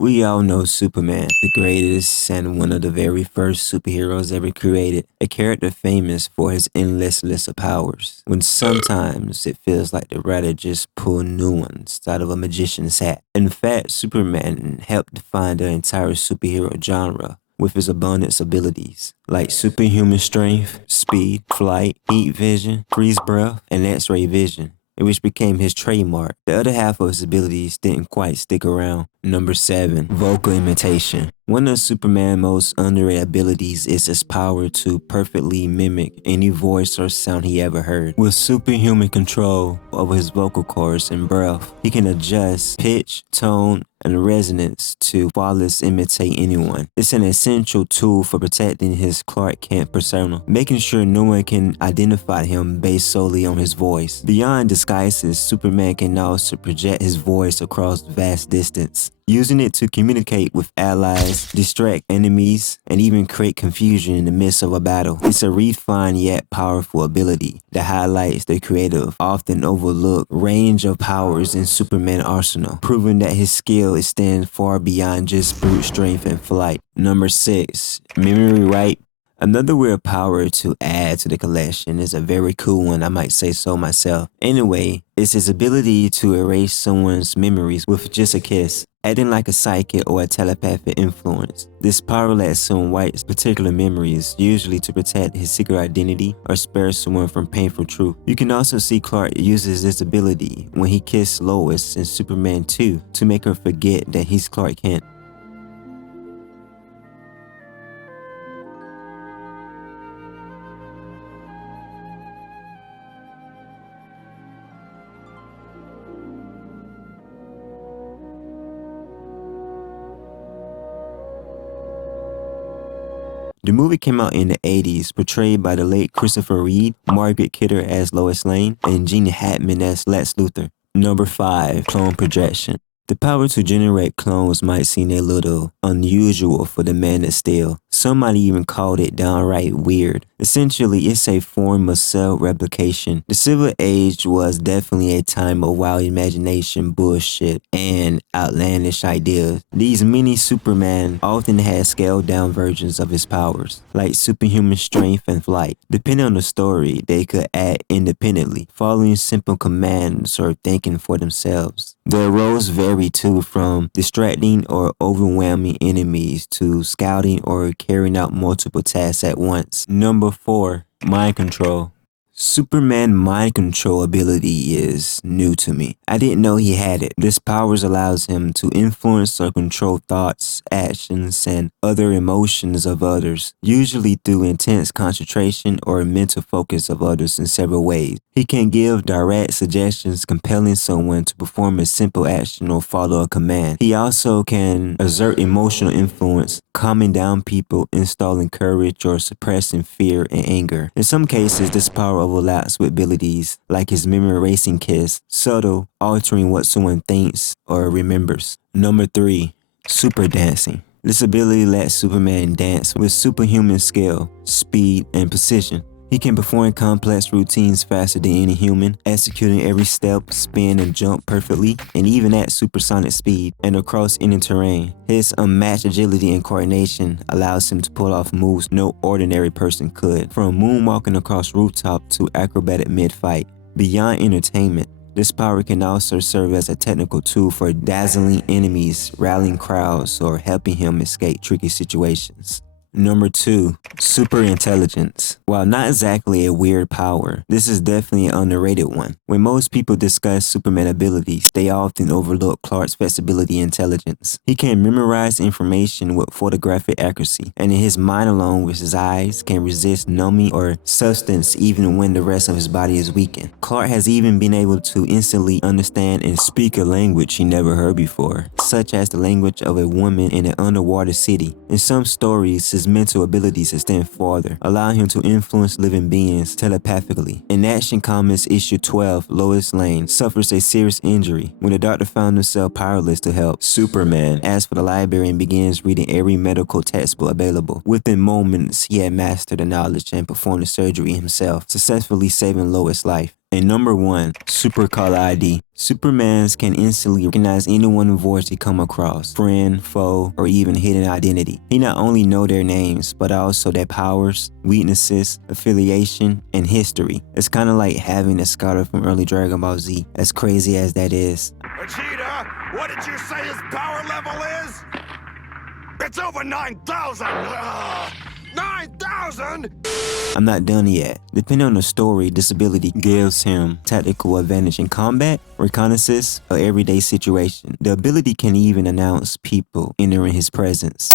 We all know Superman, the greatest and one of the very first superheroes ever created, a character famous for his endless list of powers, when sometimes it feels like the writer just pulled new ones out of a magician's hat. In fact, Superman helped define the entire superhero genre with his abundance abilities, like superhuman strength, speed, flight, heat vision, freeze breath, and X-ray vision, which became his trademark. The other half of his abilities didn't quite stick around. Number 7, vocal imitation. One of Superman's most underrated abilities is his power to perfectly mimic any voice or sound he ever heard. With superhuman control over his vocal cords and breath, he can adjust pitch, tone, and resonance to flawlessly imitate anyone. It's an essential tool for protecting his Clark Kent persona, making sure no one can identify him based solely on his voice. Beyond disguises, Superman can also project his voice across vast distance, using it to communicate with allies, distract enemies, and even create confusion in the midst of a battle. It's a refined yet powerful ability that highlights the creative, often overlooked range of powers in Superman's arsenal, proving that his skill extends far beyond just brute strength and flight. Number 6, memory right. Another weird power to add to the collection is a very cool one, I might say so myself. Anyway, it's his ability to erase someone's memories with just a kiss, acting like a psychic or a telepathic influence. This power lets him wipe particular memories, usually to protect his secret identity or spare someone from painful truth. You can also see Clark uses this ability when he kissed Lois in Superman 2 to make her forget that he's Clark Kent. The movie came out in the 80s, portrayed by the late Christopher Reeve, Margaret Kidder as Lois Lane, and Gene Hackman as Lex Luthor. Number 5, clone projection. The power to generate clones might seem a little unusual for the Man of Steel. Some might even call it downright weird. Essentially, it's a form of cell replication. The Silver Age was definitely a time of wild imagination, bullshit, and outlandish ideas. These mini Superman often had scaled-down versions of his powers, like superhuman strength and flight. Depending on the story, they could act independently, following simple commands or thinking for themselves. Their roles vary too, from distracting or overwhelming enemies to scouting or carrying out multiple tasks at once. Number 4, mind control. Superman mind control ability is new to me. I didn't know he had it. This powers allows him to influence or control thoughts, actions, and other emotions of others, usually through intense concentration or mental focus of others in several ways. He can give direct suggestions, compelling someone to perform a simple action or follow a command. He also can exert emotional influence, calming down people, installing courage, or suppressing fear and anger. In some cases, this power overlaps with abilities like his memory erasing kiss, subtle, altering what someone thinks or remembers. Number 3, super dancing. This ability lets Superman dance with superhuman skill, speed, and precision. He can perform complex routines faster than any human, executing every step, spin, and jump perfectly, and even at supersonic speed and across any terrain. His unmatched agility and coordination allows him to pull off moves no ordinary person could, from moonwalking across rooftop to acrobatic mid-fight. Beyond entertainment, this power can also serve as a technical tool for dazzling enemies, rallying crowds, or helping him escape tricky situations. Number 2, super intelligence. While not exactly a weird power, this is definitely an underrated one. When most people discuss Superman abilities, they often overlook Clark's flexibility and intelligence. He can memorize information with photographic accuracy, and in his mind alone with his eyes can resist numbing or substance even when the rest of his body is weakened. Clark has even been able to instantly understand and speak a language he never heard before, such as the language of a woman in an underwater city. In some stories, his mental abilities extend farther, allowing him to influence living beings telepathically. In Action Comics issue 12, Lois Lane suffers a serious injury. When the doctor found himself powerless to help, Superman asks for the library and begins reading every medical textbook available. Within moments, he had mastered the knowledge and performed the surgery himself, successfully saving Lois' life. And number 1, Super Caller ID. Supermans can instantly recognize anyone's voice he come across, friend, foe, or even hidden identity. He not only know their names, but also their powers, weaknesses, affiliation, and history. It's kind of like having a scholar from early Dragon Ball Z, as crazy as that is. Vegeta, what did you say his power level is? It's over 9,000! 9,000?! I'm not done yet. Depending on the story, this ability gives him tactical advantage in combat, reconnaissance, or everyday situation. The ability can even announce people entering his presence.